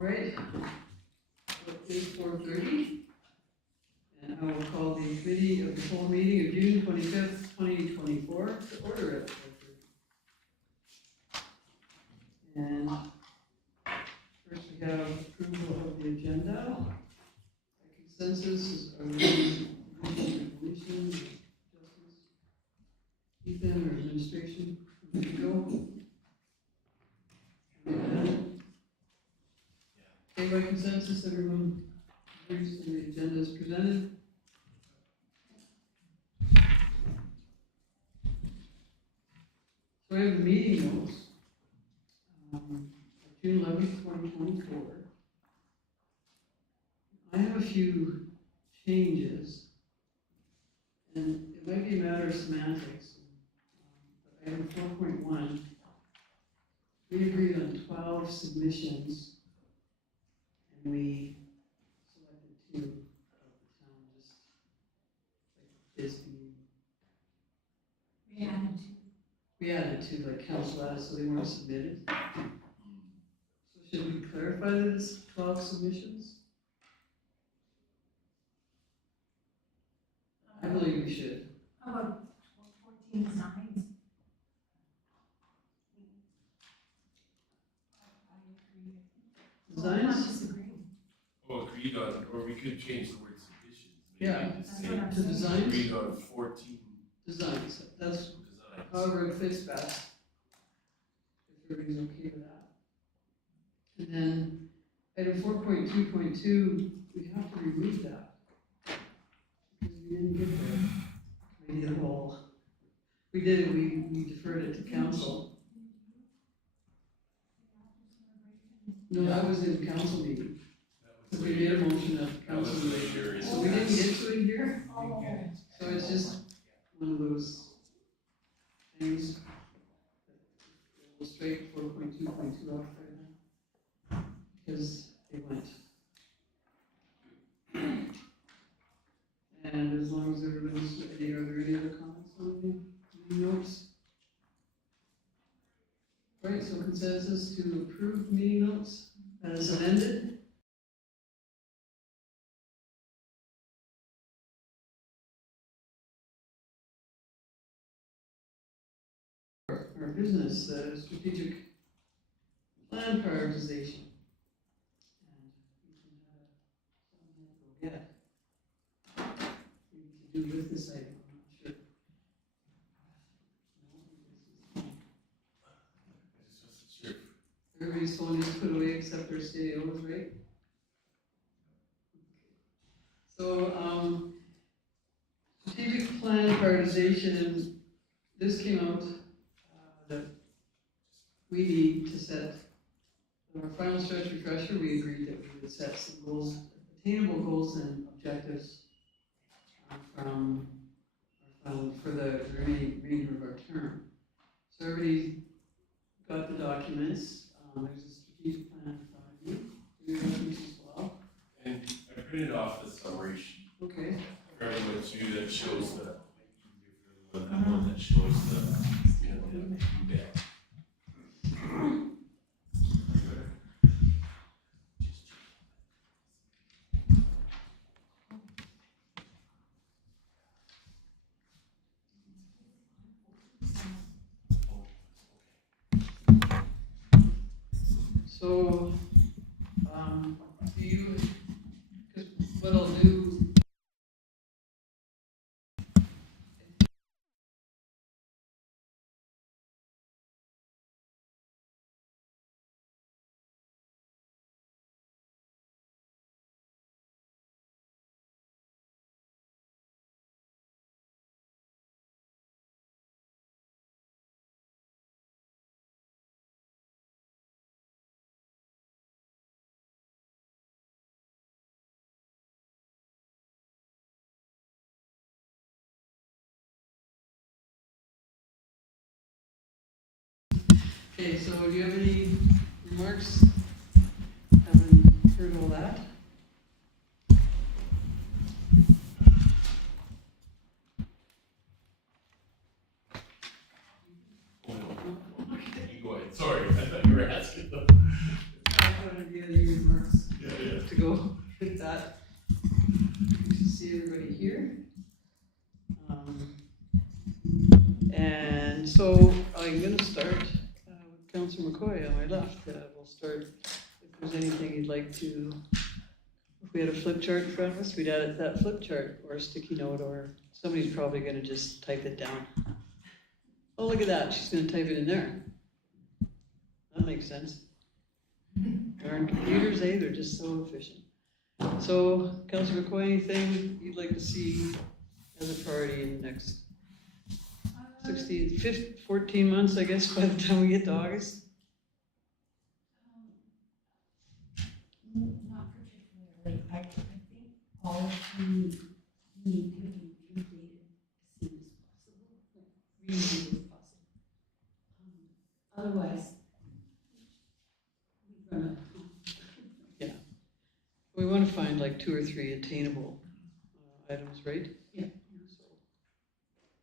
Right, it is 4:30, and I will call the committee of the whole meeting of June 25th, 2024 to order at 4:30. And first we have approval of the agenda. By consensus, are there any resolutions, adjustments? Ethan or administration, ready to go? Okay, by consensus, everyone agrees to the agenda as presented. So I have the meeting notes, of June 11th, 2024. I have a few changes, and it might be a matter of semantics. But item 4.1, we agreed on 12 submissions, and we selected 2 of the town, just like Bisbee. We added 2, like council added, so they weren't submitted. So should we clarify that it's 12 submissions? I believe we should. How about 14 designs? I agree. I'm not Designs? disagreeing. Well, agreed on, or we could change the word submissions. Yeah, Maybe just that's say what I'm To saying. designs? agreed on 14 Designs, that's designs. however it fits best. If everybody's okay with that. And then item 4.2.2, we have to remove that. Because we didn't get the committee of the whole. We did it, we deferred it to council. No, that was in council meeting. That So was we made a motion at the that was council later. meeting. So we didn't get to it here, Oh, so it's just one of those things. We'll straight 4.2.2 off right now. Because they went. And as long as everybody's ready, are there any other comments on the notes? Right, so consensus to approve meeting notes as amended? Our business, strategic plan prioritization. And we can have something to go get. Maybe to do with this item, I'm not sure. I just wasn't sure. Everybody's phone is put away except their stereos, right? So, strategic plan prioritization, this came out, that we need to set, in our final stretch refresher, we agreed that we would set some goals, attainable goals and objectives from our final, for the remainder of our term. So everybody got the documents, there's a strategic plan in front of you, do you have these as well? And I printed off the summary sheet Okay, for everyone too that shows the, the one that shows the, you know, the deck. so, do you, because what I'll do. Okay, so do you have any remarks? Haven't heard all that? Oh, no. You go ahead, sorry, I thought you were asking them. I thought you had any remarks. So I'm gonna start with Councillor McCoy on my left. We'll start, if there's anything you'd like to, if we had a flip chart in front of us, we'd add it to that flip chart, or a sticky note, or somebody's probably gonna just type it down. Oh, look at that, she's gonna type it in there. That makes sense. Darn computers, eh? They're just so efficient. So, Councillor McCoy, anything you'd like to see as a priority in the next 14 months, I guess, by the time we get to August? Not particularly. I think all of you need to be completed as soon as possible, reasonably possible. Otherwise, we're gonna. Yeah. We want to find like 2 or 3 attainable items, right? Yeah. So,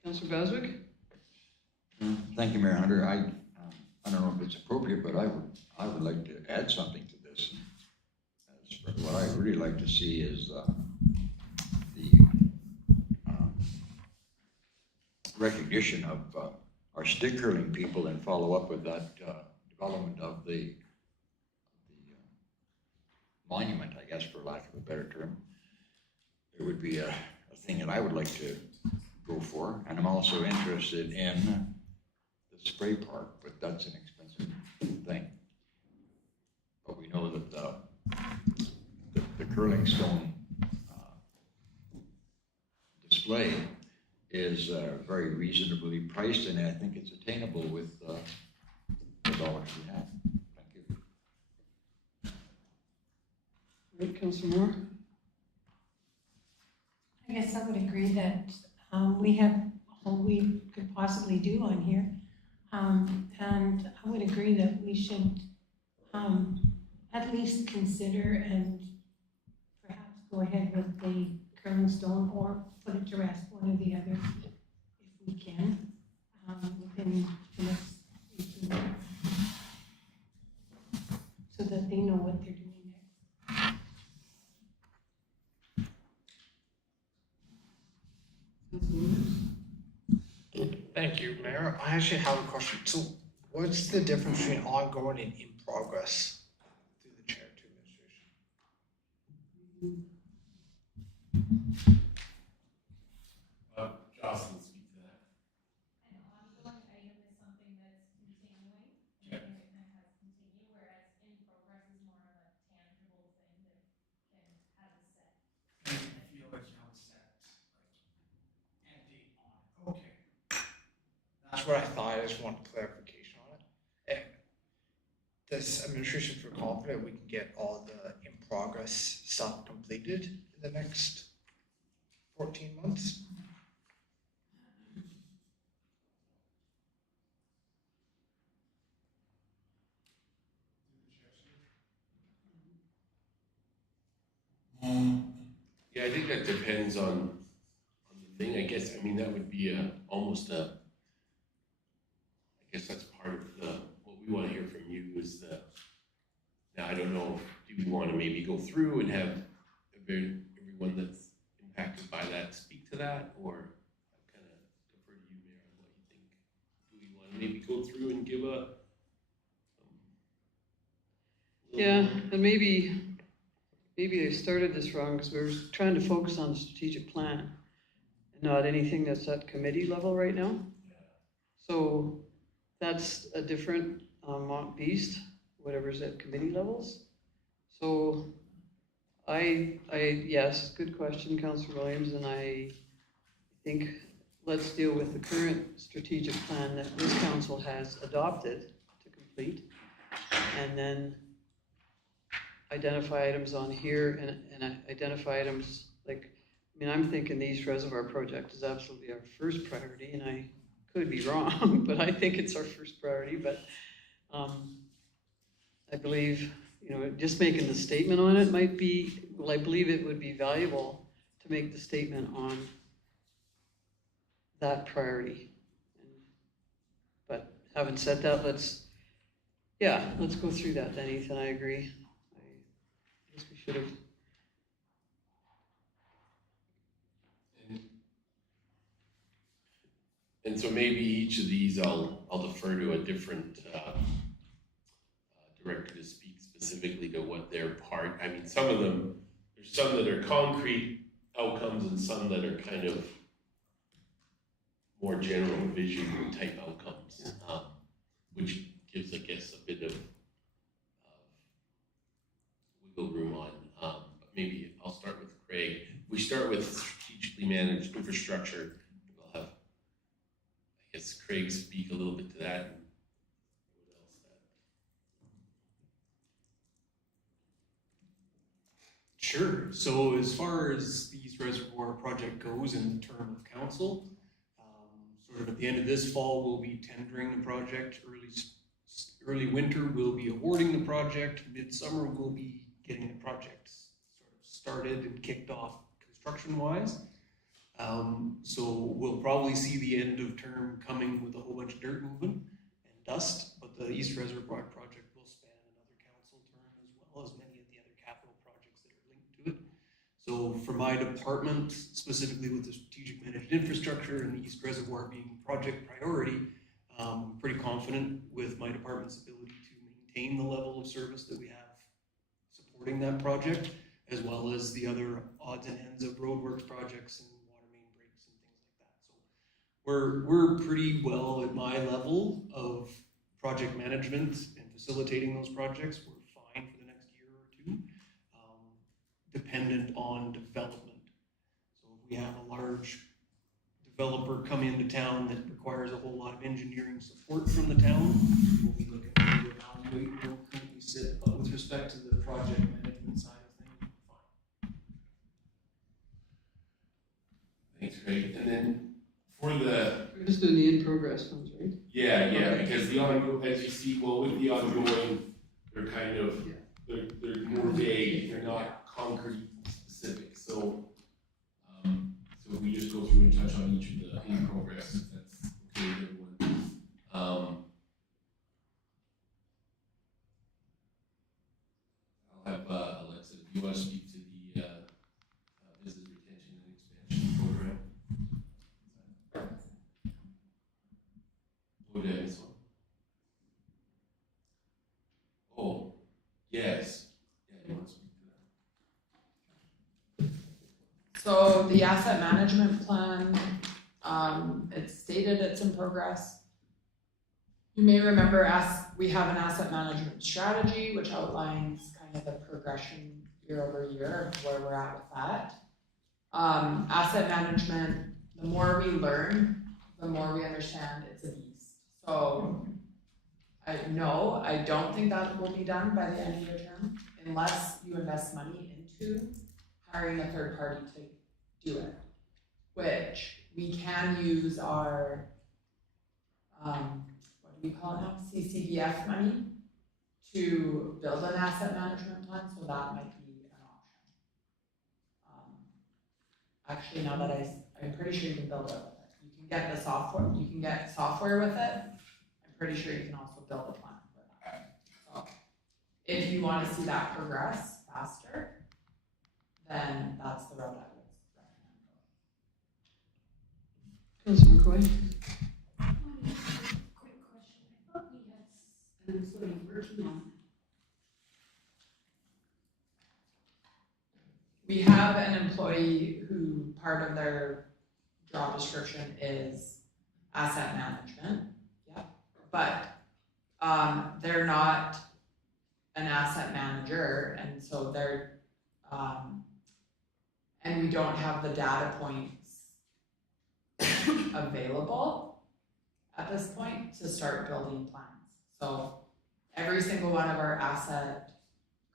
Councillor Baswick? Thank you, Mayor Hunter. I don't know if it's appropriate, but I would like to add something to this. As for what I really like to see is the recognition of our stick curling people and follow up with that development of the monument, I guess, for lack of a better term. It would be a thing that I would like to go for, and I'm also interested in the spray park, but that's an expensive thing. But we know that the curling stone display is very reasonably priced, and I think it's attainable with the dollars we have. Thank you. Right, Councillor Moore? I guess I would agree that we have all we could possibly do on here. And I would agree that we should at least consider and perhaps go ahead with the curling stone or put it to rest, one or the other, if we can, within the next 18 months, so that they know what they're doing next. Thank you, Mayor. I actually have a question. So what's the difference between ongoing and in progress through the chair to administration? Jocelyn, speak to that. An ongoing item is something that's continuing, and it kind of has continue, whereas in progress is more of a tangible thing that can have a set. I feel like you have a set, like, end date on it. Okay. That's what I thought. I just want clarification on it. And does administration feel confident we can get all the in progress stuff completed in the next 14 months? Yeah, I think that depends on the thing, I guess. I mean, that would be almost I guess that's part of what we want to hear from you is now I don't know, do we want to maybe go through and have everyone that's impacted by that speak to that, or kind of defer to you, Mayor, on what you think? Do we want to maybe go through and give a Yeah, and maybe I started this wrong because we were trying to focus on the strategic plan and not anything that's at committee level right now. So that's a different beast, whatever's at committee levels. So yes, good question, Councillor Williams, and I think let's deal with the current strategic plan that this council has adopted to complete, and then identify items on here and identify items like, I mean, I'm thinking the East Reservoir project is absolutely our first priority, and I could be wrong, but I think it's our first priority. But I believe, just making the statement on it might be, well, I believe it would be valuable to make the statement on that priority. But having said that, let's go through that then, Ethan, I agree. I guess we should have. And so maybe each of these I'll defer to a different director to speak specifically to what their part, I mean, some of them, there's some that are concrete outcomes and some that are kind of more general vision type outcomes, which gives, I guess, a bit of wiggle room on, but maybe I'll start with Craig. If we start with strategically managed infrastructure, we'll have, I guess, Craig speak a little bit to that. And what else Sure. So as far as the East Reservoir project goes in the term of council, sort of at the end of this fall, we'll be tendering the project. Early winter, we'll be awarding the project. Midsummer, we'll be getting the project sort of started and kicked off construction-wise. So we'll probably see the end of term coming with a whole bunch of dirt moving and dust, but the East Reservoir project will span another council term as well as many of the other capital projects that are linked to it. So for my department, specifically with the strategic managed infrastructure and the East Reservoir being project priority, I'm pretty confident with my department's ability to maintain the level of service that we have supporting that project, as well as the other odds and ends of roadworks projects and water main breaks and things like that. So we're pretty well at my level of project management and facilitating those projects. We're fine for the next year or two, dependent on development. So if we have a large developer come into town that requires a whole lot of engineering support from the town, we'll be looking to evaluate where we currently sit, but with respect to the project management side of things, fine. Thanks, Craig. And then for the, We're just doing the in-progress ones, right? yeah, Okay. because the ongoing, as you see, well, with the ongoing, they're kind of, they're more vague, they're not concrete specific, so so if we just go through and touch on each of the in progress, if that's okay with everyone. I'll have Alexa, do you want to speak to the visitor retention and expansion program? Oh, did I miss one? Oh, yes. Yeah, you want to speak to that? So the asset management plan, it's stated it's in progress. You may remember we have an asset management strategy, which outlines kind of the progression year over year of where we're at with that. Asset management, the more we learn, the more we understand it's a beast. So I don't think that will be done by the end of your term unless you invest money into hiring a third party to do it, which we can use our, what do we call it now, CCDF money to build an asset management plan, so that might be an option. Actually, now that I'm pretty sure you can build it with it. You can get the software, you can get software with it. I'm pretty sure you can also build a plan for that. So if you want to see that progress faster, then that's the road I would recommend. Councilor McCoy? Quick question, I thought we had, and I'm sort of working on. We have an employee who part of their job description is asset management, but they're not an asset manager, and so they're and we don't have the data points available at this point to start building plans. So every single one of our asset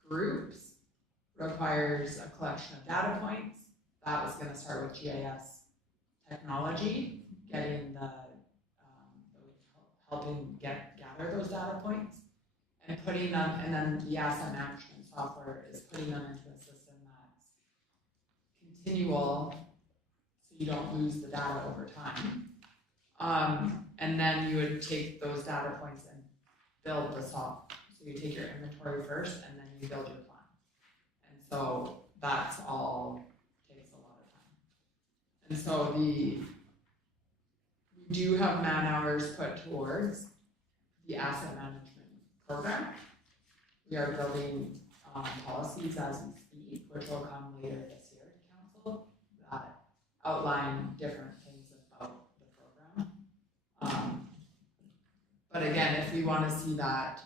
groups requires a collection of data points. That was gonna start with GIS technology, getting helping gather those data points and putting them, and then the asset management software is putting them into a system that's continual, so you don't lose the data over time. And then you would take those data points and build the software. So you take your inventory first and then you build your plan. And so that's all takes a lot of time. And so we we do have man hours put towards the asset management program. We are building, policies as we speak, which will come later this year to council, that outline different things about the program. But again, if we wanna see that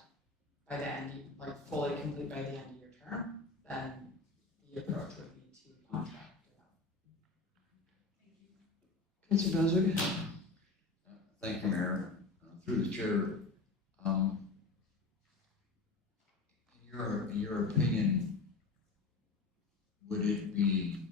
by the end, like fully complete by the end of your term, then the approach would be to contract it out. Councillor Bozak? Thank you, Mayor. Through the chair, in your opinion, would it be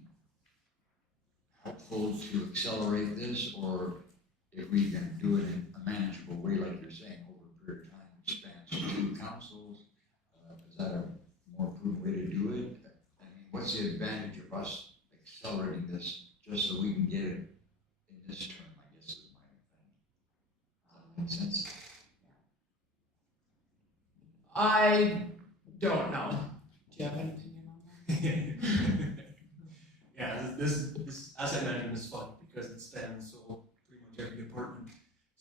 helpful to accelerate this, or if we can do it in a manageable way, like you're saying, over a period of time, which spans 2 councils? Is that a more prudent way to do it? I mean, what's the advantage of us accelerating this just so we can get it in this term, I guess is my thing. Does that make sense? I don't know. Do you have an opinion on that? Yeah, this asset management is fun because it spans so pretty much every department.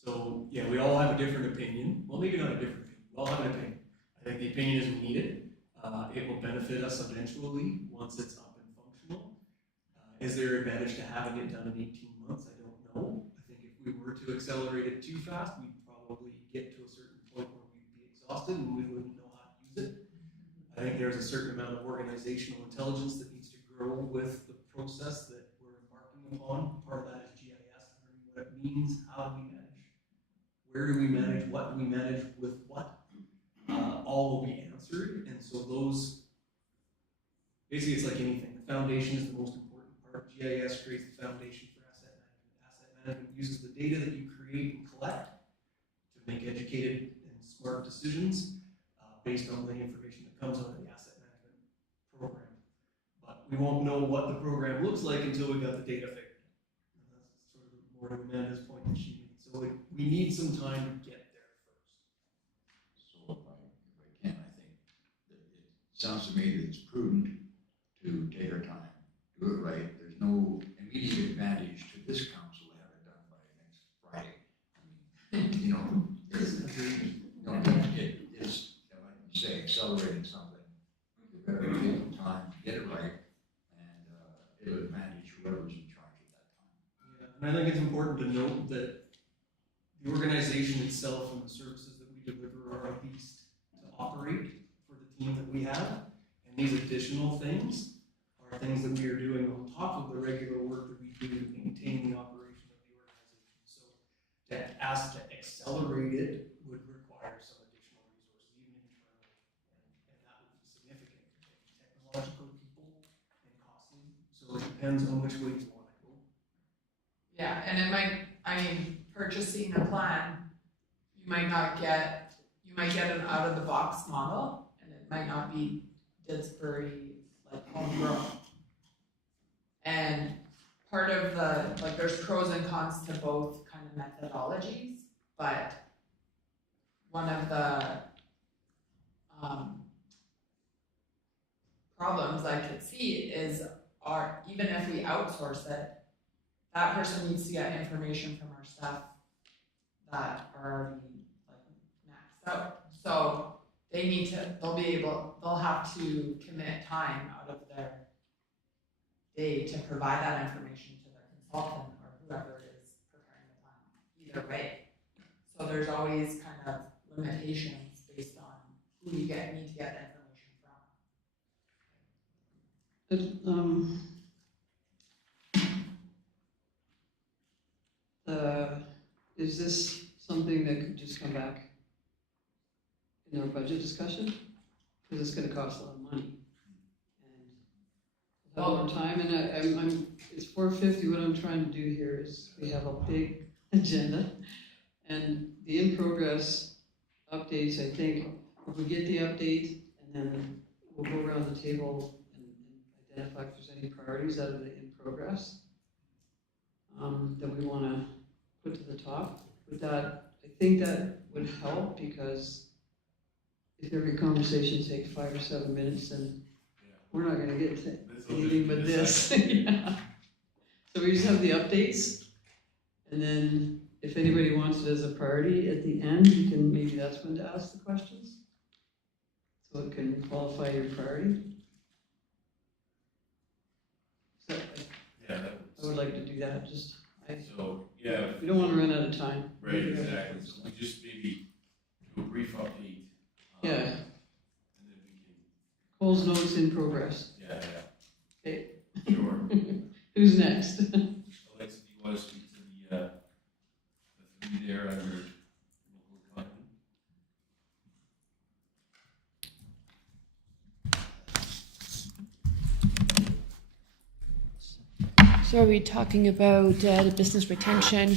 So, yeah, we all have a different opinion. Well, maybe not a different opinion. We all have an opinion. I think the opinion is we need it. It will benefit us eventually once it's up and functional. Is there advantage to having it done in 18 months? I don't know. I think if we were to accelerate it too fast, we'd probably get to a certain point where we'd be exhausted and we wouldn't know how to use it. I think there's a certain amount of organizational intelligence that needs to grow with the process that we're embarking upon. Part of that is GIS, learning what it means, how do we manage, where do we manage, what do we manage with what, all will be answered. And so those, basically it's like anything, the foundation is the most important part. GIS creates the foundation for asset management. Asset management uses the data that you create and collect to make educated and smart decisions based on the information that comes out of the asset management program. But we won't know what the program looks like until we got the data figured out. And that's sort of more to Amanda's point that she made. So we need some time to get there first. So if I can, I think that it sounds to me that it's prudent to take our time, do it right. There's no immediate advantage to this council to have it done by next Friday. I mean, you know, it is, like you say, accelerating something. You better take the time, get it right, and it'll advantage whoever's in charge at that time. Yeah, and I think it's important to note that the organization itself and the services that we deliver are a beast to operate for the team that we have. And these additional things are things that we are doing on top of the regular work that we do to maintain the operation of the organization. So to ask to accelerate it would require some additional resources, even internally. And that would be significant, technological, people, and costly. So it depends on which way you want to go. Yeah, and it might, I mean, purchasing a plan, you might get an out of the box model, and it might not be Didsbury, like homegrown. And part of the, like, there's pros and cons to both kind of methodologies, but one of the, problems I could see is even if we outsource it, that person needs to get information from our staff that are already like maxed out. So they'll have to commit time out of their day to provide that information to their consultant or whoever is preparing the plan, either way. So there's always kind of limitations based on who you need to get the information from. Is this something that could just come back in our budget discussion? Because it's gonna cost a lot of money. And a lot more time, and it's 4:50, what I'm trying to do here is, we have a big agenda. And the in-progress updates, I think, if we get the update, and then we'll go around the table and identify if there's any priorities out of the in-progress that we wanna put to the top. With that, I think that would help, because if every conversation takes 5 or 7 minutes, then we're not gonna get to anything but this. Yeah. So we just have the updates, and then if anybody wants it as a priority at the end, you can, maybe that's when to ask the questions. So it can qualify your priority. So Yeah, I would like to do that, just, so, yeah, we don't wanna run out of time. right, exactly, so we just maybe do a brief update. Yeah. And then we can, Cole's notes in progress. yeah, Okay, sure. who's next? Alexa, do you want to speak to the three there under local economy? So are we talking about the business retention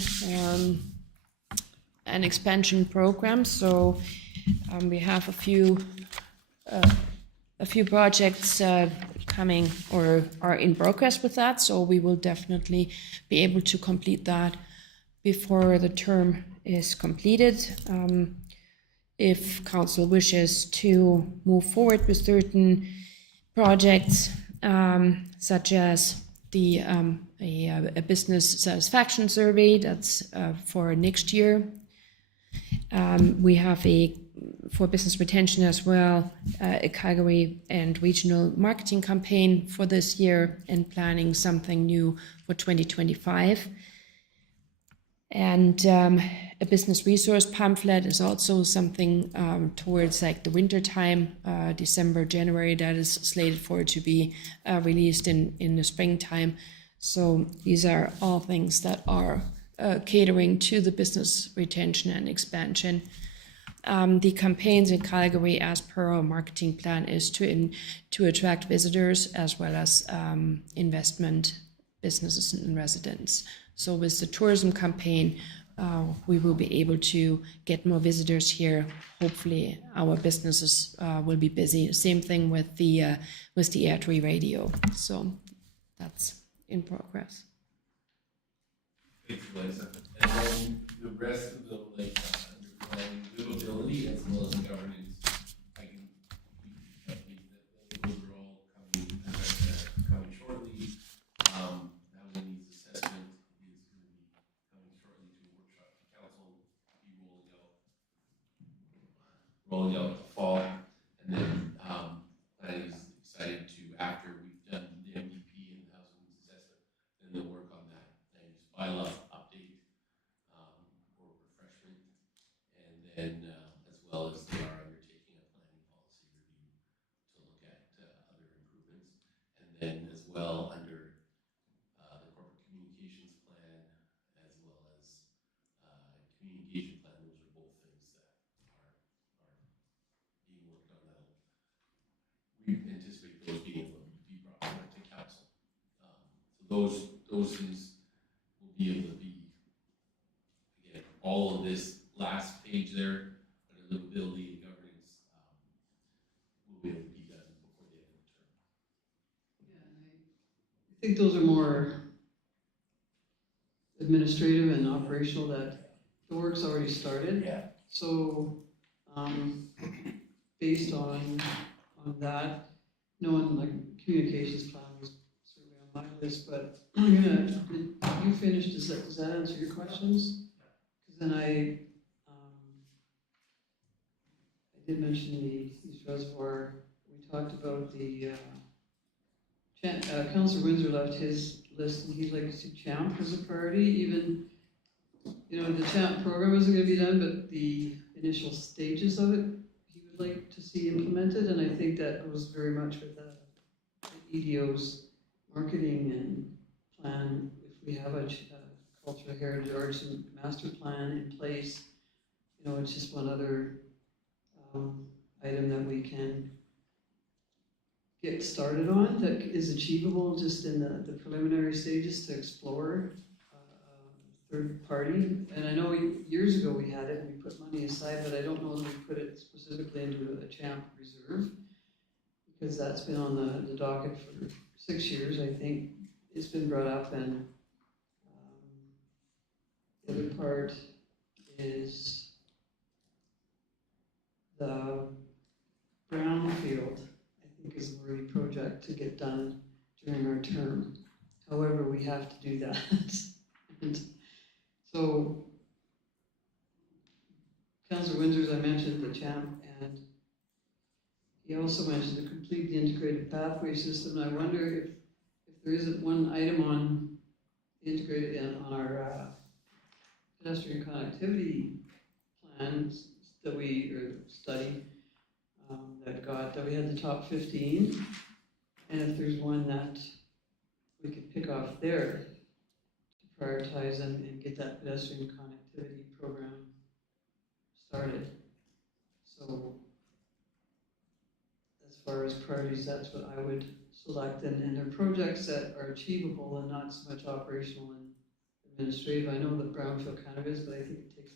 and expansion programs? So we have a few projects coming or are in progress with that. So we will definitely be able to complete that before the term is completed. If council wishes to move forward with certain projects, such as a business satisfaction survey that's for next year. We have for business retention as well, a Calgary and regional marketing campaign for this year and planning something new for 2025. And a business resource pamphlet is also something towards like the winter time, December, January, that is slated for it to be released in the springtime. So these are all things that are catering to the business retention and expansion. The campaigns in Calgary, as per our marketing plan, is to attract visitors as well as investment businesses and residents. So with the tourism campaign, we will be able to get more visitors here. Hopefully, our businesses will be busy. Same thing with the Air3 radio. So that's in progress. Thanks, Liza. And then the rest of the, like, livability as well as governance, I can update that those are all coming shortly. Housing needs assessment is going to be coming shortly to a workshop to council, be rolling out the fall, and then planning is excited to, after we've done the MDP and the housing needs assessment, then they'll work on that land use bylaw update or refreshment, and then as well as they are undertaking a planning policy review to look at other improvements, and then as well under the corporate communications plan as well as communication plan. Those are both things that are being worked on. We anticipate those being able to be brought forward to council. So those things will be able to be, again, all of this last page there under livability and governance will be able to be done before the end of the term. Yeah, and I think those are more administrative and operational, that the work's already started. Yeah. So, based on that, knowing like communications plan was certainly on my list, but I'm gonna, did you finish, does that answer your questions? Because then I did mention the East Reservoir, we talked about the, Councillor Windsor left his list, and he'd like to see CHAMP as a priority, even, you know, the CHAMP program isn't gonna be done, but the initial stages of it, he would like to see implemented, and I think that goes very much with the EDO's marketing and plan. If we have a cultural heritage arts and master plan in place, you know, it's just one other item that we can get started on that is achievable just in the preliminary stages to explore third party. And I know years ago we had it and we put money aside, but I don't know if we put it specifically into a CHAMP reserve, because that's been on the docket for 6 years, I think. It's been brought up, and the other part is the brownfield, I think, is a worthy project to get done during our term. However, we have to do that. And so I mentioned the CHAMP, and he also mentioned to complete the integrated pathway system. I wonder if there isn't one item on the integrated, on our pedestrian connectivity plans that we, or study, that we had the top 15, and if there's one that we could pick off there to prioritize and get that pedestrian connectivity program started. So as far as priorities, that's what I would select, and they're projects that are achievable and not so much operational and administrative. I know that brownfield kind of is, but I think it takes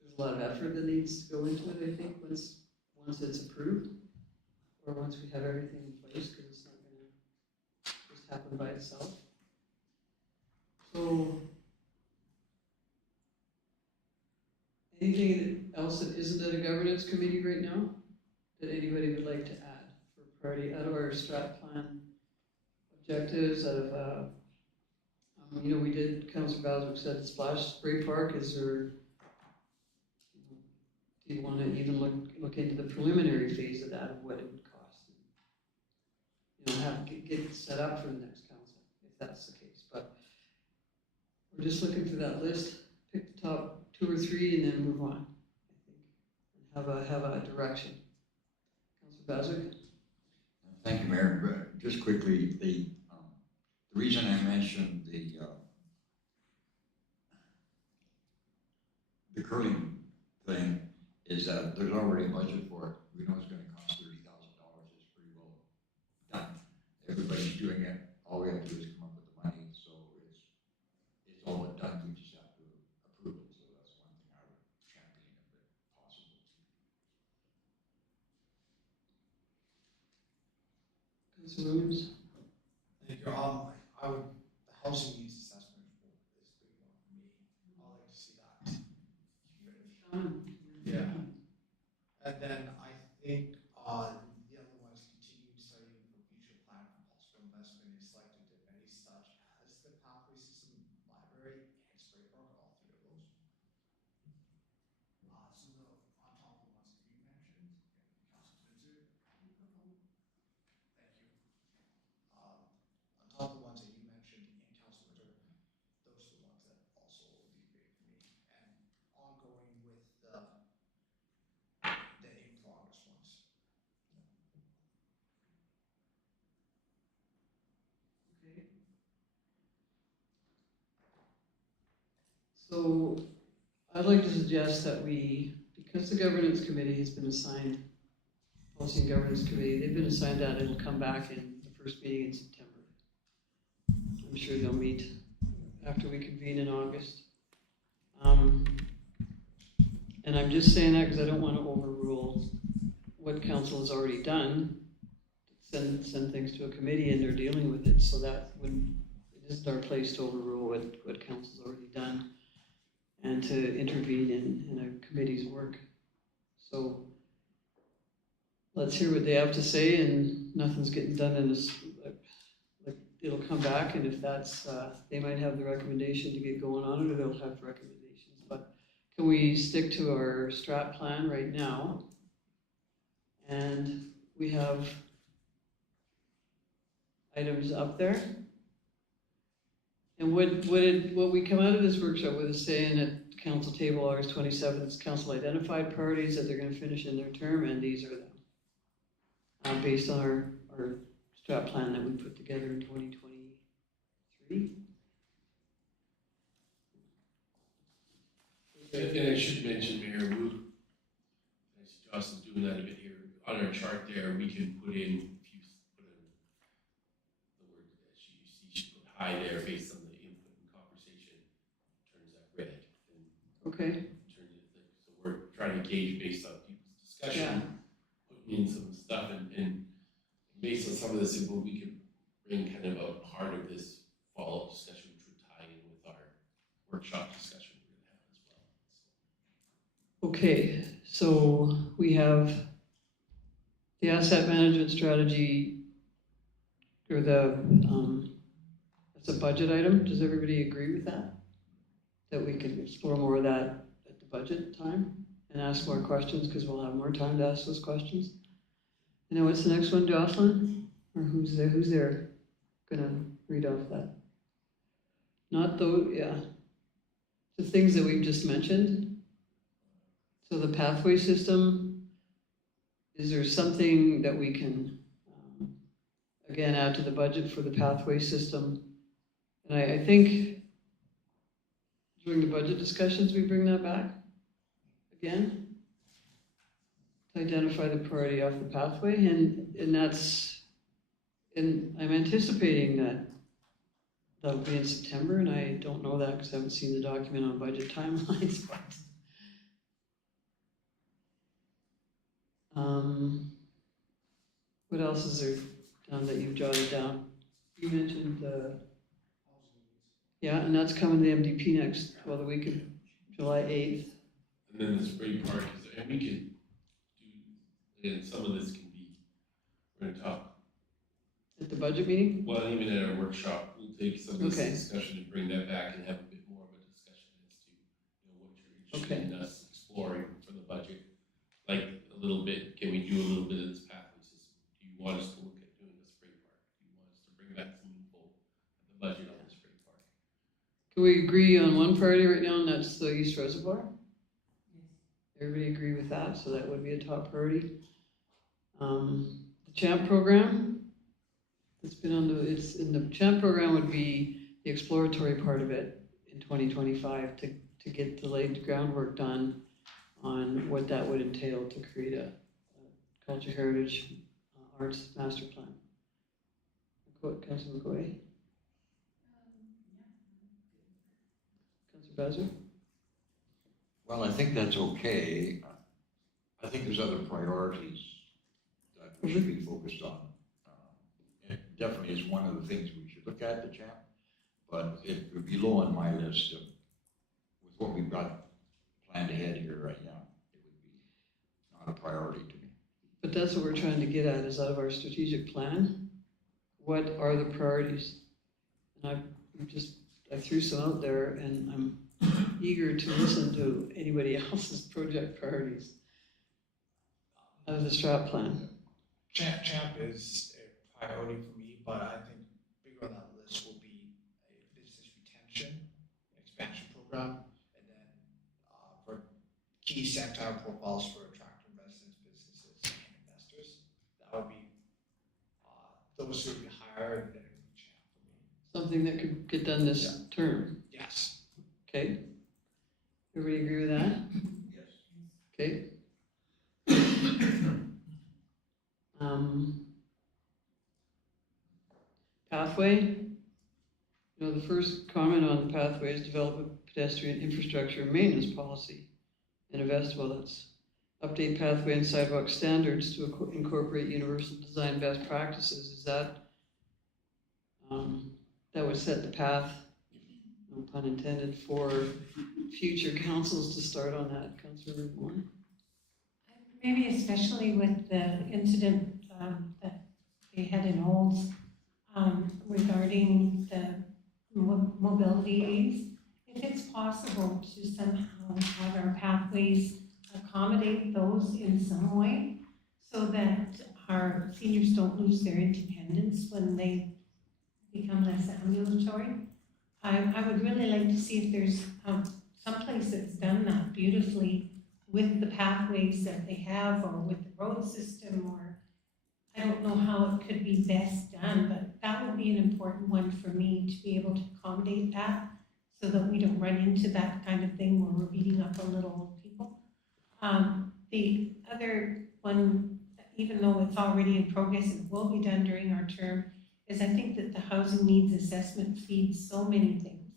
there's a lot of effort that needs to go into it, I think, once it's approved, or once we have everything in place, because it's not gonna just happen by itself. So, anything else that isn't at a governance committee right now, that anybody would like to add for priority, out of our strat plan objectives, out of, you know, we did, Councilor Baswick said splash spray park, is there, do you wanna even look into the preliminary phase of that, of what it would cost? You know, get it set up for the next council, if that's the case, but we're just looking for that list, pick the top 2 or 3 and then move on, I think, and have a direction. Councilor Baswick? Thank you, Mayor. But just quickly, the reason I mentioned the curling thing is that there's already a budget for it. We know it's going to cost $30,000. It's pretty well done. Everybody's doing it. All we have to do is come up with the money. So it's all but done. We just have to approve it. So that's one thing I would champion if possible. Councilor Williams? Thank you. The housing needs assessment is a big one for me. I like to see that. Yeah. And then I think, the other one is continued studying for future plan for possible investment in selected amenities such as the pathway system, library, and spray park, all 3 of those. So on top of the ones that you mentioned, Council Windsor, thank you. On top of the ones that you mentioned in Council Windsor, those are the ones that also would be big for me. And ongoing with the in progress ones. Okay. So I'd like to suggest that because the governance committee has been assigned, policy and governance committee, they've been assigned that, it'll come back in the first meeting in September. I'm sure they'll meet after we convene in August. And I'm just saying that because I don't want to overrule what council has already done. Send things to a committee and they're dealing with it, so that it isn't our place to overrule what council's already done and to intervene in a committee's work. So let's hear what they have to say, and nothing's getting done in this, like it'll come back, and if that's, they might have the recommendation to get going on it, or they'll have recommendations, but can we stick to our strat plan right now? And we have items up there. And what we come out of this workshop with is saying at council table August 27th, council identified priorities that they're going to finish in their term, and these are them. Based on our strat plan that we put together in 2023. And I should mention, Mayor, I see Jocelyn doing that a bit here. On our chart there, we can put in, if you put in the word that she should put high there based on the input and conversation, turns that red. And Okay. turns it, so we're trying to gauge based on people's discussion, putting in some stuff, and based on some of this, we could bring kind of a part of this follow-up discussion, which would tie in with our workshop discussion we're gonna have as well. Okay, so we have the asset management strategy, or that's a budget item. Does everybody agree with that? That we can explore more of that at the budget time? and ask more questions, because we'll have more time to ask those questions. And then what's the next one, Jocelyn? Or who's there gonna read off that? Not the things that we've just mentioned. So the pathway system, is there something that we can, again, add to the budget for the pathway system? And I think during the budget discussions, we bring that back again. To identify the priority of the pathway, and I'm anticipating that that'll be in September, and I don't know that because I haven't seen the document on budget timelines, but. What else is there that you've jotted down? You mentioned yeah, and that's coming to MDP the week of July 8th. And then the spray park is, and we can do, and some of this can be, we're gonna talk, At the budget meeting? well, even at our workshop, we'll take some of this Okay. discussion and bring that back and have a bit more of a discussion as to, what you're interested Okay. in us exploring for the budget. Like, a little bit, can we do a little bit of this pathway system? Do you want us to look at doing the spray park? Do you want us to bring back some info at the budget on the spray park? Can we agree on one priority right now, and that's the East Reservoir? Everybody agree with that, so that would be a top priority. The CHAMP program, it's in the CHAMP program would be the exploratory part of it in 2025 to get the laid groundwork done on what that would entail to create a culture heritage arts master plan. Councilor McCoy? Councilor Bazar? Well, I think that's okay. I think there's other priorities that we should be focused on. It definitely is one of the things we should look at, the CHAMP, but it would be low on my list with what we've got planned ahead here right now. It would be not a priority to me. But that's what we're trying to get at, is out of our strategic plan, what are the priorities? And I threw some out there, and I'm eager to listen to anybody else's project priorities out of the strat plan. Champ is a priority for me, but I think bigger on that list will be a business retention expansion program, and then for key sector profiles for attracting residents, businesses, and investors. That would be those would be higher than champ for me. Something that could get done this term, Yes. okay? Everybody agree with that? Yes. Okay. Pathway, the first comment on the pathway is develop a pedestrian infrastructure maintenance policy and invest, that's update pathway and sidewalk standards to incorporate universal design best practices. Is that, that would set the path, no pun intended, for future councils to start on that, Councillor Moore? Maybe especially with the incident that they had in Olds regarding the mobility aids. If it's possible to somehow have our pathways accommodate those in some way so that our seniors don't lose their independence when they become less ambulatory. I would really like to see if there's someplace that's done that beautifully with the pathways that they have, or with the road system, or I don't know how it could be best done, but that would be an important one for me, to be able to accommodate that so that we don't run into that kind of thing where we're beating up on little old people. The other one, even though it's already in progress and will be done during our term, is I think that the housing needs assessment feeds so many things.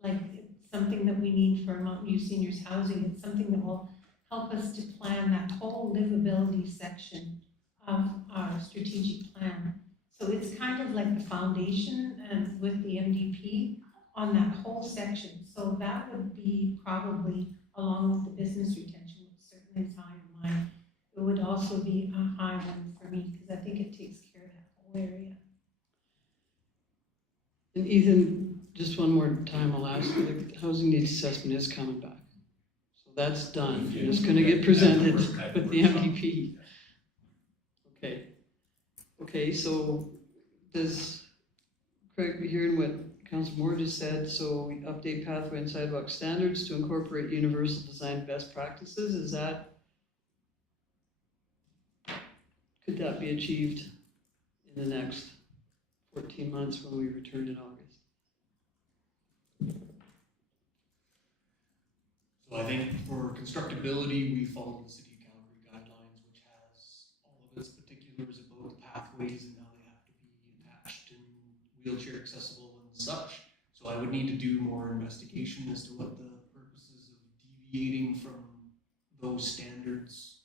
Like, it's something that we need for Mountain View Seniors Housing. It's something that will help us to plan that whole livability section of our strategic plan. So it's kind of like the foundation and with the MDP on that whole section. So that would be probably, along with the business retention, which certainly is high on mine. It would also be a high one for me, because I think it takes care of that whole area. And Ethan, just one more time, I'll ask, the housing needs assessment is coming back. So that's done, and it's gonna get presented with the MDP. Okay. Okay, so does, Craig, we hearing what Councilor Moore just said, so we update pathway and sidewalk standards to incorporate universal design best practices, is that? Could that be achieved in the next 14 months when we return in August? So I think for constructability, we follow the City of Calgary guidelines, which has all of its particulars about the pathways and how they have to be attached and wheelchair accessible and such. So I would need to do more investigation as to what the purposes of deviating from those standards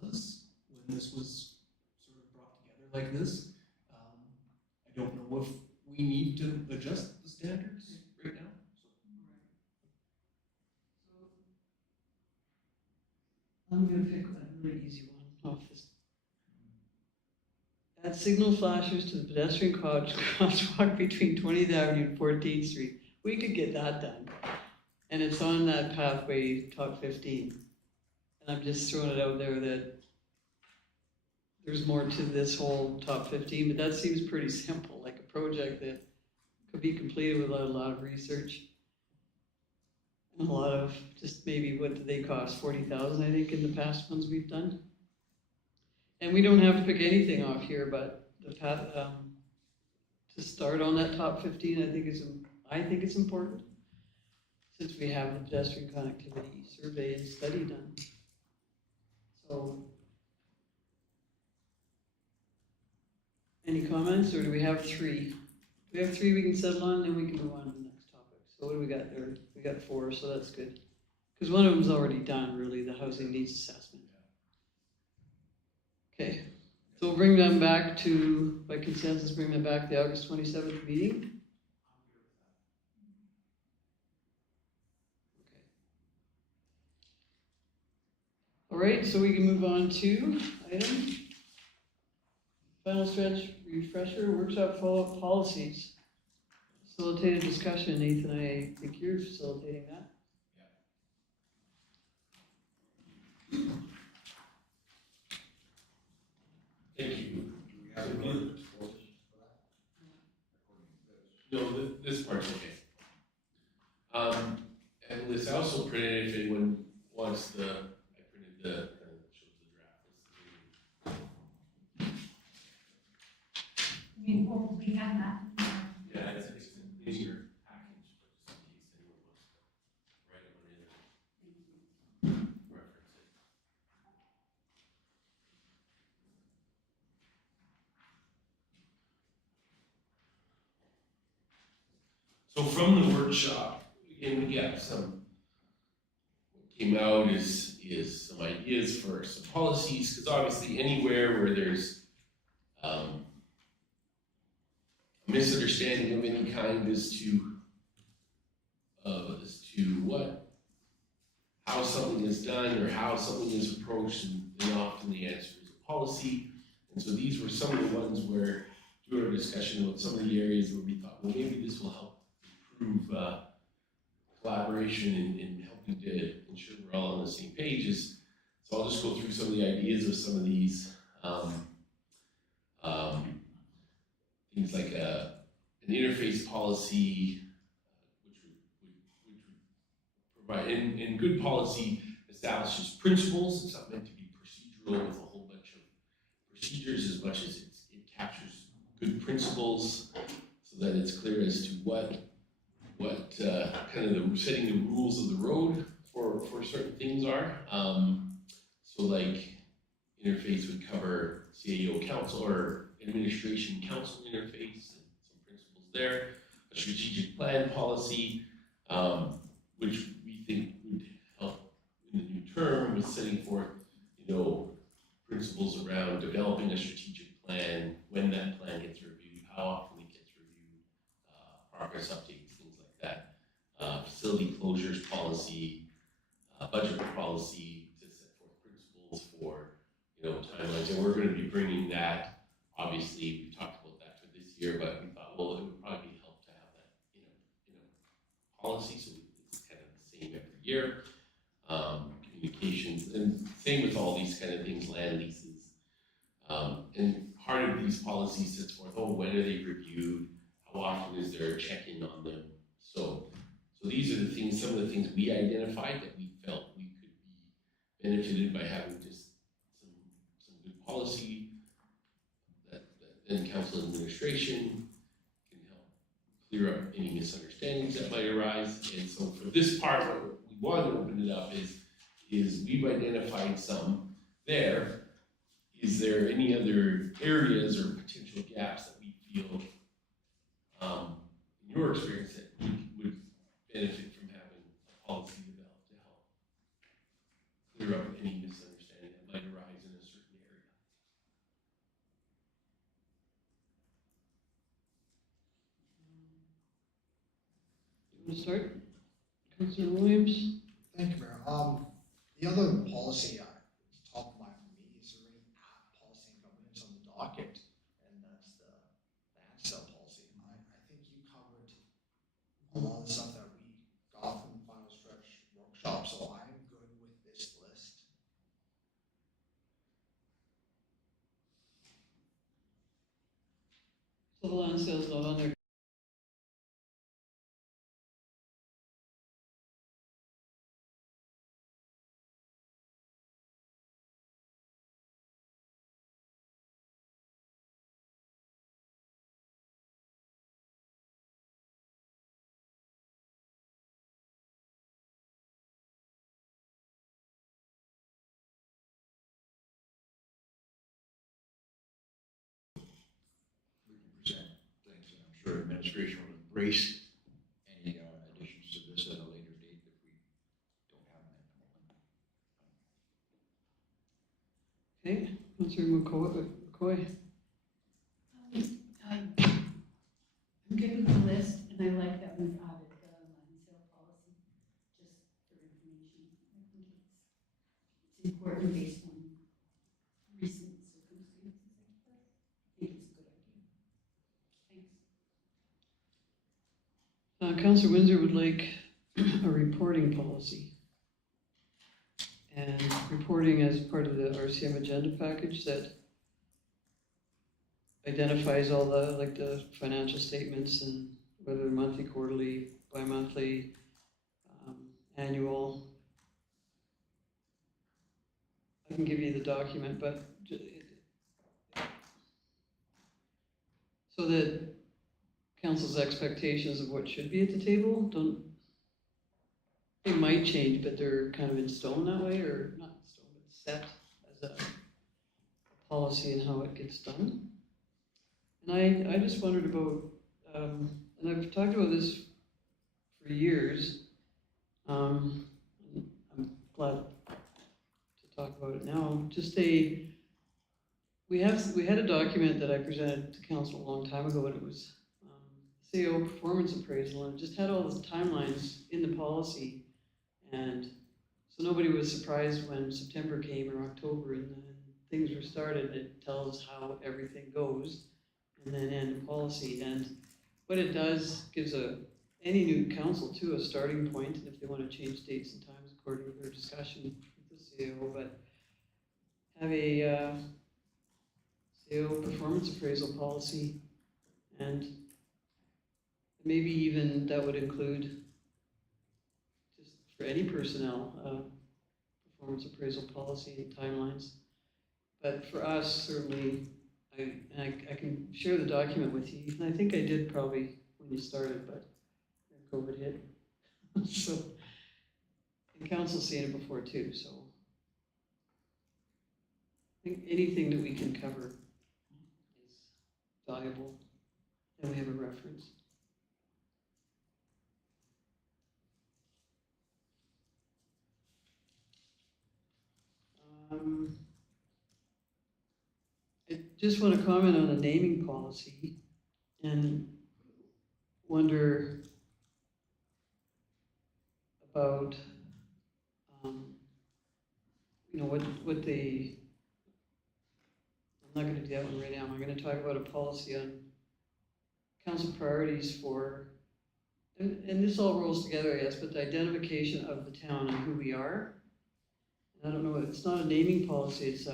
was when this was sort of brought together like this. I don't know if we need to adjust the standards right now. I'm gonna pick a really easy one off this. Add signal flashers to the pedestrian crosswalk between 20th Avenue and 14th Street. We could get that done. And it's on that pathway, top 15. And I'm just throwing it out there that there's more to this whole top 15, but that seems pretty simple, like a project that could be completed without a lot of research. And a lot of, just maybe, what do they cost, 40,000, I think, in the past ones we've done. And we don't have to pick anything off here, but the path, to start on that top 15, I think it's important, since we have the pedestrian connectivity survey and study done. So, any comments, or do we have three? We have three we can settle on, then we can move on to the next topic. So what do we got there? We got 4, so that's good. Because one of them's already done, really, the housing needs assessment. Okay, so we'll bring them back to, by consensus, bring them back to the August 27th meeting. Okay. All right, so we can move on to item, final stretch refresher, workshop follow-up policies. Facilitated discussion, Nathan, I think you're facilitating that. Thank you. No, this part's okay. And Liz, I also printed, if anyone wants I printed the, shows the draft. We have that. Yeah, it's in your package, but just in case anyone wants to write it in and reference it. So from the workshop, again, we got some, what came out is some ideas for some policies, because obviously anywhere where there's a misunderstanding of any kind as to how something is done or how something is approached, and often the answer is a policy. And so these were some of the ones where, through our discussion about some of the areas where we thought, well, maybe this will help improve collaboration in helping to ensure we're all on the same pages. So I'll just go through some of the ideas of some of these. Things like an interface policy, which would provide, and good policy establishes principles. It's not meant to be procedural with a whole bunch of procedures as much as it captures good principles so that it's clear as to what kind of the setting the rules of the road for certain things are. So like interface would cover CAO council or administration council interface and some principles there. A strategic plan policy, which we think would help in the new term with setting forth, principles around developing a strategic plan, when that plan gets reviewed, how often it gets reviewed, progress updates, things like that. Facility closures policy, budget policy to set forth principles for, timelines. And we're going to be bringing that. Obviously, we talked about that for this year, but we thought, well, it would probably help to have that, policy, so it's kind of the same every year. communications, and same with all these kind of things, land leases. And part of these policies sets forth, oh, when are they reviewed? How often is there a check-in on them? So these are the things, some of the things we identified that we felt we could be benefited by having just some good policy that then council administration can help clear up any misunderstandings that might arise. And so for this part, what we want to open it up is we've identified some there. Is there any other areas or potential gaps that we feel, in your experience, that would benefit from having a policy developed to help clear up any misunderstanding that might arise in a certain area? You want to start? Councillor Williams? Thank you, Mayor. The other policy, top of mind for me is there any policy and governance on the docket, and that's the ANSTEL policy. I think you covered a lot of the stuff that we got from the final stretch workshop, so I'm good with this list. So the land sale's not on there. We can present things, and I'm sure administration will embrace any additions to this at a later date if we don't have them at the moment. Okay, Councillor McCoy? I'm good with the list, and I like that we've added the land sale policy, just for information. I think it's important based on recent circumstances like this. I think it's a good idea. Thanks. Councillor Windsor would like a reporting policy. And reporting as part of the RCM agenda package that identifies all the, like the financial statements and whether they're monthly, quarterly, bi-monthly, annual. I can give you the document, but so that council's expectations of what should be at the table they might change, but they're kind of in stone that way, or not in stone, but set as a policy and how it gets done. And I just wondered about, and I've talked about this for years. I'm glad to talk about it now. Just we had a document that I presented to council a long time ago, and it was CAO performance appraisal, and it just had all the timelines in the policy. And so nobody was surprised when September came or October and then things were started. It tells how everything goes and then end policy. And what it does gives any new council too a starting point, and if they want to change dates and times according to their discussion with the CAO, but have a CAO performance appraisal policy, and maybe even that would include for any personnel, performance appraisal policy and timelines. But for us, certainly, I can share the document with you, and I think I did probably when you started, but then COVID hit. So, and council's seen it before too, so. I think anything that we can cover is valuable, and we have a reference. I just want to comment on the naming policy and wonder about, what they, I'm not going to do that one right now. I'm going to talk about a policy on council priorities for and this all rolls together, I guess, but the identification of the town and who we are. I don't know, it's not a naming policy, it's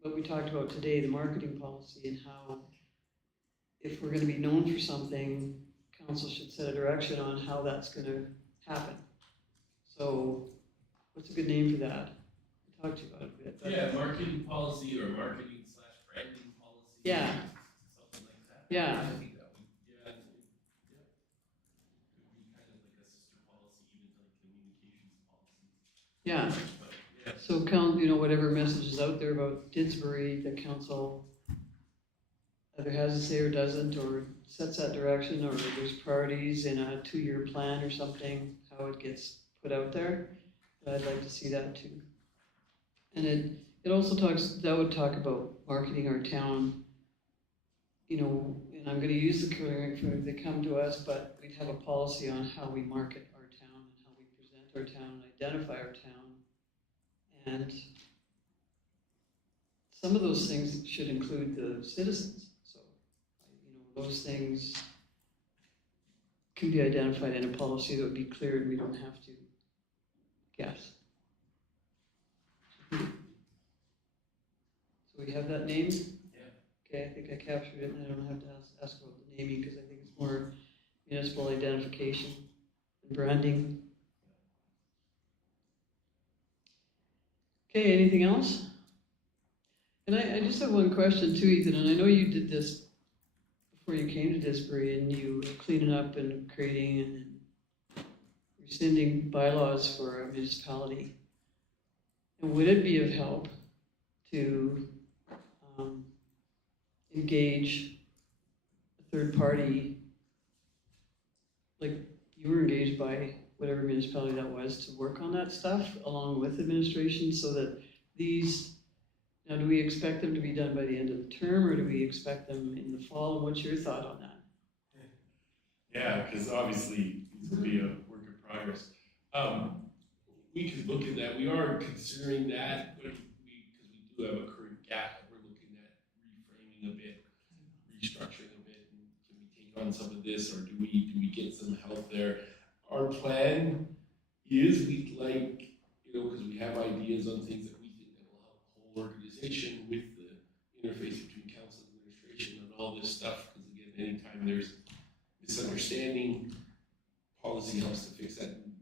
what we talked about today, the marketing policy and how if we're gonna be known for something, council should set a direction on how that's gonna happen. So, what's a good name for that? I talked to you about it a bit, but. Yeah, marketing policy or marketing slash branding policy. Yeah. Something like that. Yeah. I think that would, yeah. Could be kind of like a sister policy, even to like communications policies. Yeah, But, yeah. so whatever message is out there about Didsbury, the council either has to say or doesn't, or sets that direction, or there's priorities in a 2-year plan or something, how it gets put out there. But I'd like to see that too. And it also that would talk about marketing our town, and I'm gonna use the current for they come to us, but we'd have a policy on how we market our town and how we present our town and identify our town. And some of those things should include the citizens, so, those things can be identified in a policy that would be clear and we don't have to guess. So we have that name? Yeah. Okay, I think I captured it and I don't have to ask about the naming because I think it's more municipal identification and branding. Okay, anything else? And I just have one question too, Ethan, and I know you did this before you came to Didsbury and you were cleaning up and creating and rescinding bylaws for a municipality. And would it be of help to engage a third party, like you were engaged by whatever municipality that was, to work on that stuff along with administration so that now do we expect them to be done by the end of the term or do we expect them in the fall? And what's your thought on that? Yeah, because obviously this will be a work in progress. We could look at that. We are considering that, but because we do have a current gap, we're looking at reframing a bit, restructuring a bit. And can we take on some of this, or do we get some help there? Our plan is we'd like, because we have ideas on things that we think that will help the whole organization with the interface between council and administration and all this stuff. Because again, anytime there's misunderstanding, policy helps to fix that. And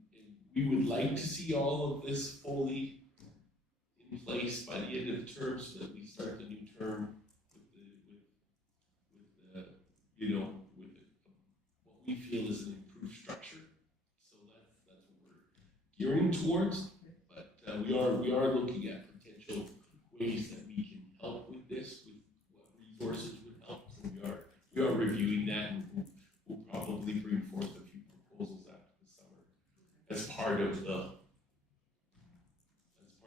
we would like to see all of this fully in place by the end of the term so that we start the new term with what we feel is an improved structure. So that's what we're gearing towards. But we are looking at potential ways that we can help with this, with what resources would help. So we are reviewing that, and we'll probably bring forth a few proposals after the summer as part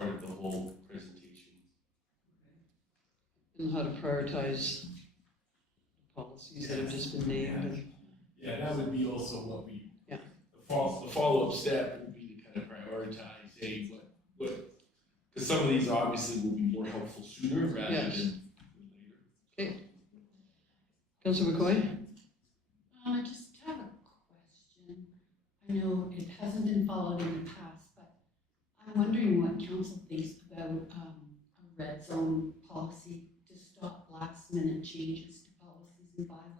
of the whole presentation. And how to prioritize policies that have just been named. Yeah, that would be also what we. Yeah. The follow-up step would be to kind of prioritize, hey, what, because some of these obviously will be more helpful sooner rather Yes. than later. Okay. Councilor McCoy? I just have a question. I know it hasn't been followed in the past, but I'm wondering what council thinks about a red zone policy to stop last minute changes to policies and bylaws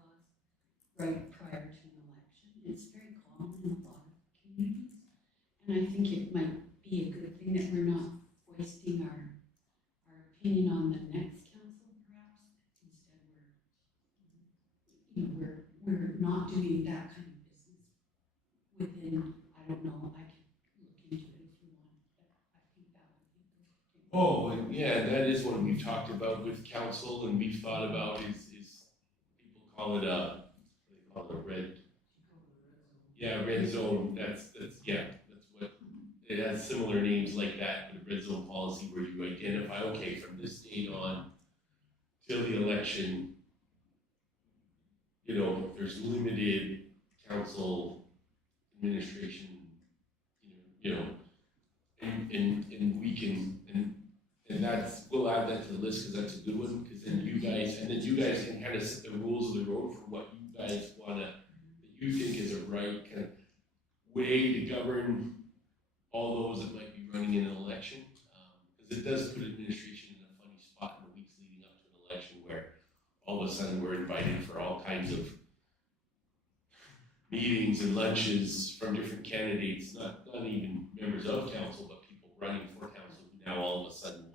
right prior to an election. It's very common in a lot of communities. And I think it might be a good thing that we're not wasting our opinion on the next council perhaps. Instead we're not doing that kind of business within, I don't know, I can look into it if you want, but I think that would be a good thing. Oh, and yeah, that is one we've talked about with council and we've thought about is people call it red. Yeah, red zone, that's what, it has similar names like that, but a red zone policy where you identify, okay, from this date on till the election, there's limited council administration, and we can, and we'll add that to the list because that's a good one, because then you guys can kind of set the rules of the road for what you guys do think is a right kind of way to govern all those that might be running in an election. Because it does put administration in a funny spot in the weeks leading up to an election where all of a sudden we're invited for all kinds of meetings and lunches from different candidates, not even members of council, but people running for council who now all of a sudden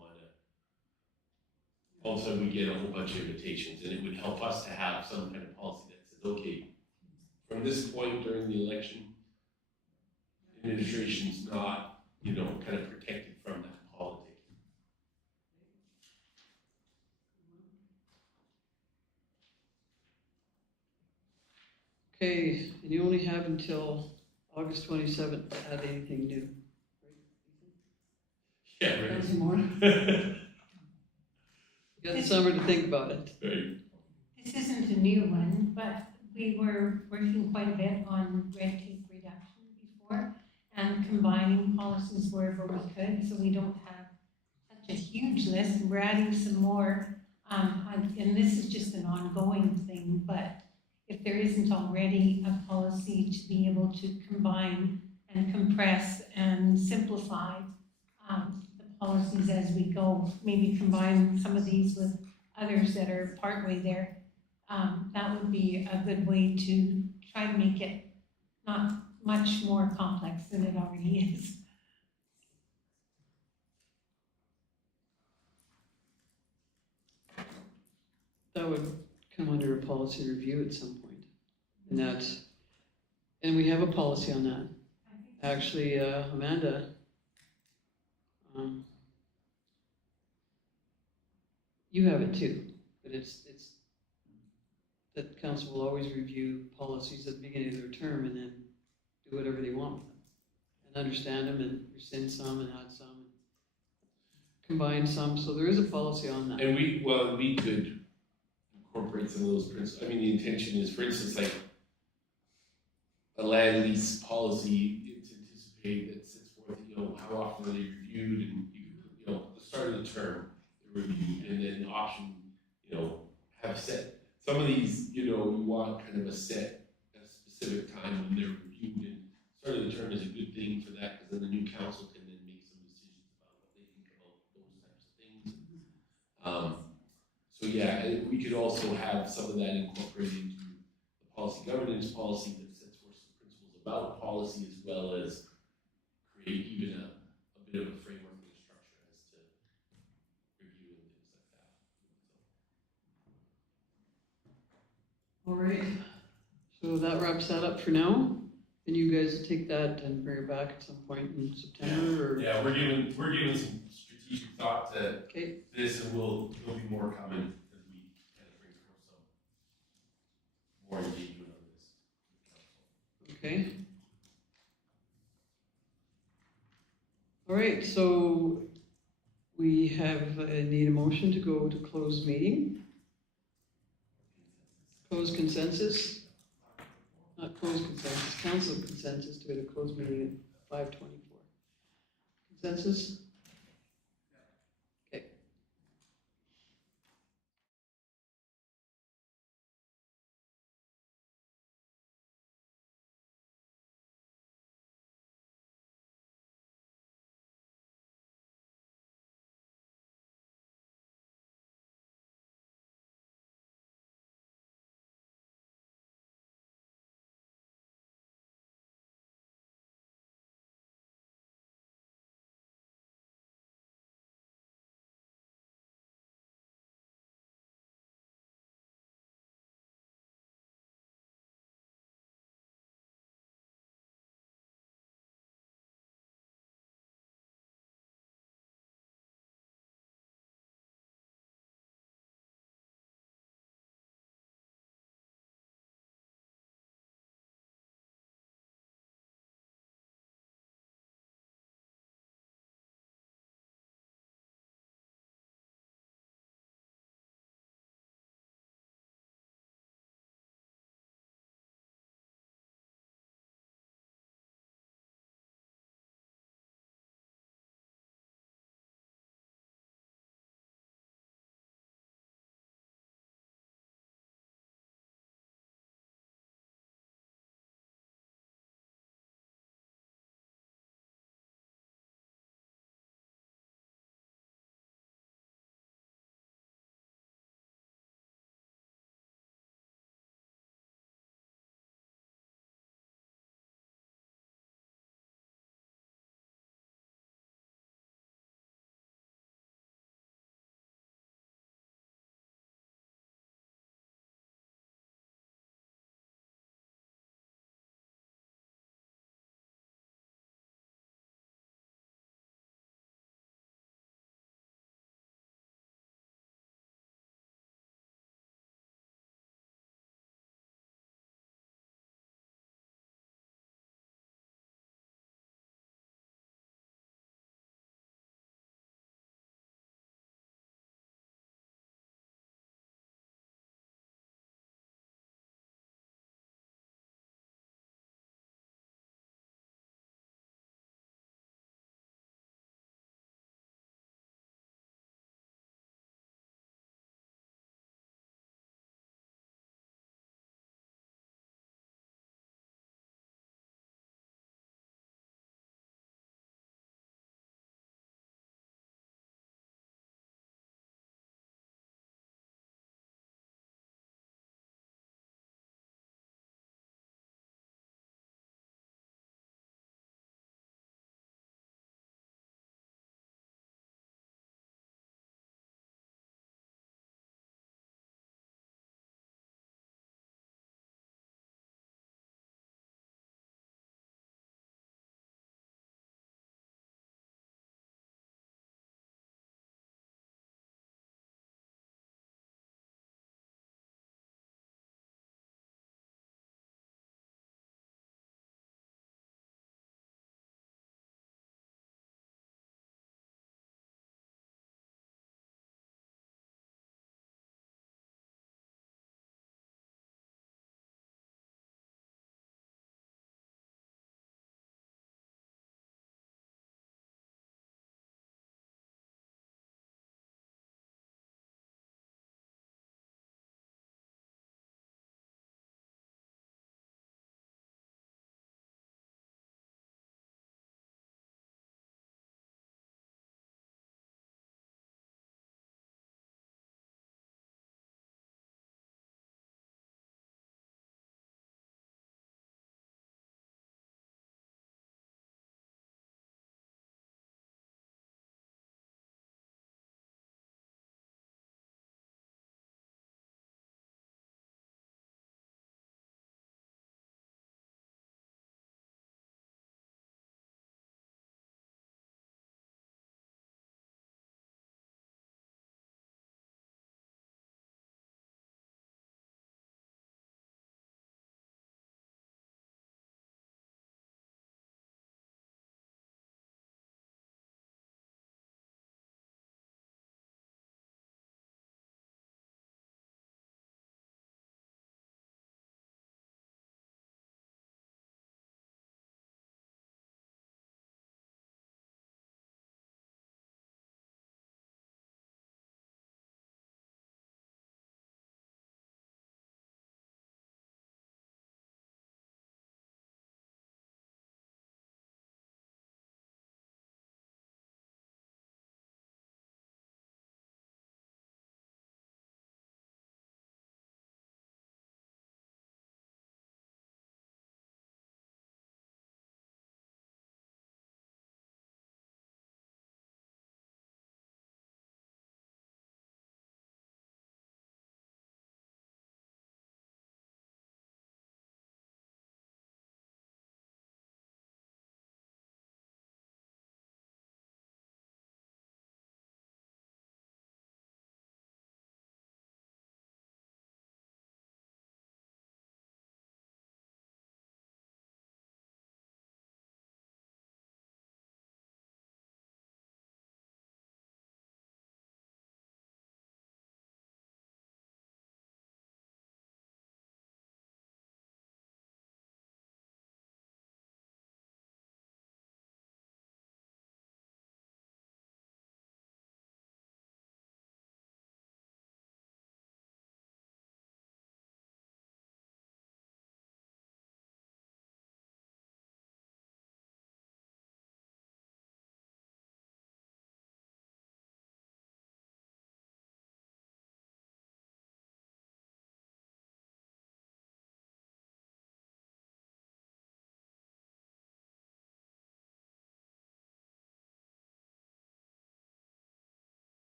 all of a sudden we get a whole bunch of invitations, and it would help us to have some kind of policy that says, okay, from this point during the election, administration's not, kind of protected from that politics. Okay, and you only have until August 27th to add anything new. Yeah, Right? right. Some more? You got the summer to think about it. Right. This isn't a new one, but we were working quite a bit on red tape reduction before and combining policies wherever we could, so we don't have such a huge list. We're adding some more, and this is just an ongoing thing, but if there isn't already a policy to be able to combine and compress and simplify the policies as we go, maybe combine some of these with others that are partway there, that would be a good way to try to make it not much more complex than it already is. That would come under a policy review at some point. And we have a policy on that. Actually, Amanda, you have it too, but it's that council will always review policies at the beginning of their term and then do whatever they want with them. And understand them and rescind some and add some, and combine some, so there is a policy on that. And we could incorporate some of those principles. I mean, the intention is, for instance, like a land lease policy, it's anticipated that sets forth, how often are they reviewed, and the start of the term, they're reviewed, and then option, have set, some of these, you want kind of a specific time when they're reviewed, and start of the term is a good thing for that, because then the new council can then make some decisions about what they think about those types of things. So yeah, we could also have some of that incorporated into the policy governance policy that sets forth some principles about policy, as well as create even a bit of a framework and a structure as to review and things like that. All right, so that wraps that up for now. And you guys take that and bring it back at some point in September, or? Yeah, we're giving some strategic thought to Okay, this, and there'll be more coming as we kind of bring forth some more engagement on this. okay. All right, so we need a motion to go to closed meeting. Closed consensus? Not closed consensus, council consensus to go to closed meeting at 5:24. Consensus?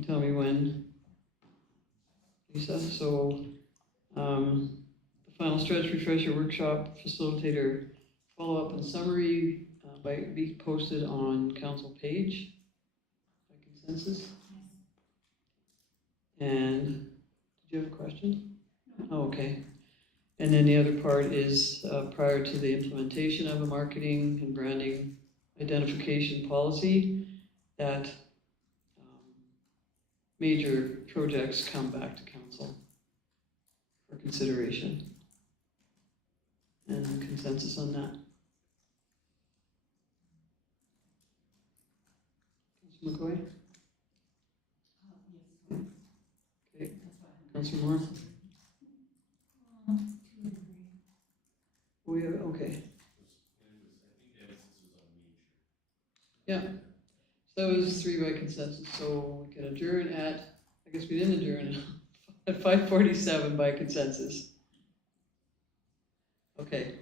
You tell me when, Lisa, so, the final stretch refresher workshop facilitator follow-up and summary, might be posted on council page by consensus. And, did you have a question? Oh, okay. And then the other part is, prior to the implementation of a marketing and branding identification policy, that major projects come back to council for consideration. And consensus on that. Councilor McCoy? Yes. Okay. That's what I'm- Councilor Moore? To a degree. We, okay. Yeah, so it was 3 by consensus, so we can adjourn at, I guess we didn't adjourn, at 5:47 by consensus. Okay,